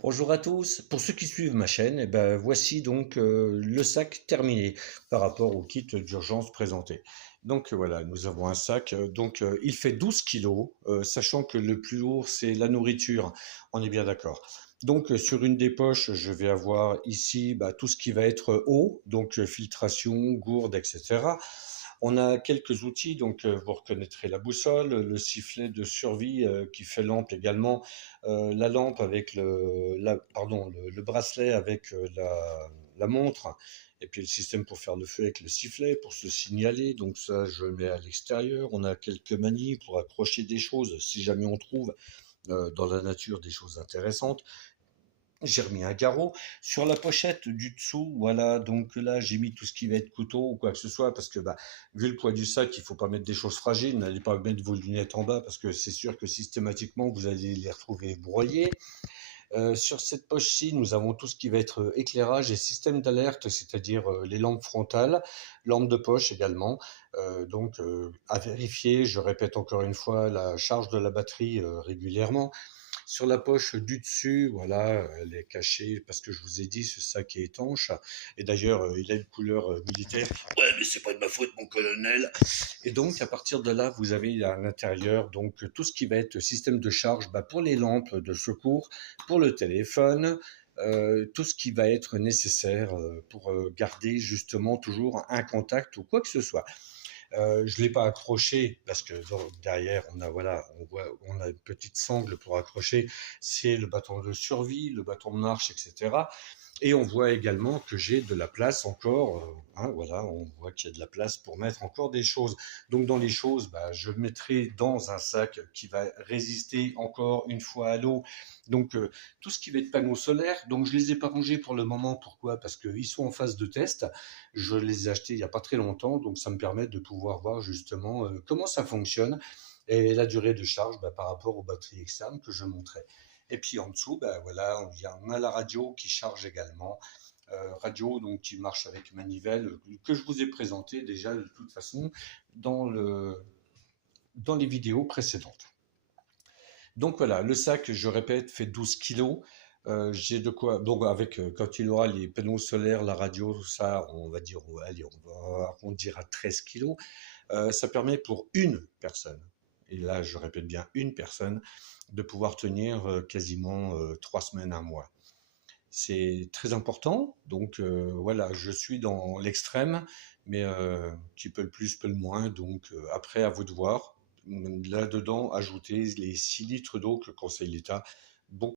Bonjour à tous. Pour ceux qui suivent ma chaîne, voici donc le sac terminé par rapport au kit d'urgence présenté. Donc voilà, nous avons un sac. Il fait 12 kilos, sachant que le plus lourd c'est la nourriture. On est bien d'accord. Sur une des poches, je vais avoir ici tout ce qui va être eau, filtration, gourde, etc. On a quelques outils, vous reconnaîtrez la boussole, le sifflet de survie qui fait lampe également, la lampe avec le bracelet avec la montre, et puis le système pour faire le feu avec le sifflet, pour se signaler. Donc ça, je le mets à l'extérieur. On a quelques manies pour accrocher des choses, si jamais on trouve dans la nature des choses intéressantes. J'ai remis un garrot sur la pochette du dessous. Voilà, donc là, j'ai mis tout ce qui va être couteau ou quoi que ce soit, parce que vu le poids du sac, il faut pas mettre des choses fragiles. N'allez pas mettre vos lunettes en bas, parce que c'est sûr que systématiquement, vous allez les retrouver broyées. Sur cette poche-ci, nous avons tout ce qui va être éclairage et système d'alerte, c'est-à-dire les lampes frontales, lampes de poche également. À vérifier, je répète encore une fois, la charge de la batterie régulièrement. Sur la poche du dessus, voilà, elle est cachée parce que je vous ai dit, ce sac est étanche. Et d'ailleurs, il a une couleur militaire. Ouais, mais c'est pas de ma faute, mon colonel. Et donc, à partir de là, vous avez à l'intérieur tout ce qui va être système de charge pour les lampes de secours, pour le téléphone, tout ce qui va être nécessaire pour garder justement toujours un contact ou quoi que ce soit. Je l'ai pas accroché parce que derrière on a voilà, on a une petite sangle pour accrocher. C'est le bâton de survie, le bâton de marche, etc. Et on voit également que j'ai de la place encore, voilà, on voit qu'il y a de la place pour mettre encore des choses. Donc dans les choses, je mettrai dans un sac qui va résister encore une fois à l'eau. Donc tout ce qui va être panneaux solaires, donc je les ai pas rangés pour le moment. Pourquoi? Parce qu'ils sont en phase de test. Je les ai achetés il y a pas très longtemps, donc ça me permet de pouvoir voir justement comment ça fonctionne et la durée de charge par rapport aux batteries externes que je montrais. Et puis en dessous, voilà, on a la radio qui charge également. Radio donc qui marche avec manivelle, que je vous ai présenté déjà de toute façon dans, dans les vidéos précédentes. Donc voilà, le sac, je répète, fait 12 kilos. J'ai de quoi. Donc avec quand il aura les panneaux solaires, la radio, tout ça, on va dire, allez, on dira 13 kilos. Ça permet pour une personne, et là je répète bien une personne, de pouvoir tenir quasiment 3 semaines, un mois. C'est très important. Voilà, je suis dans l'extrême, mais qui peut le plus, peut le moins. Après, à vous de voir. Là-dedans, ajouter les 6 litres d'eau que conseille l'État. Bon,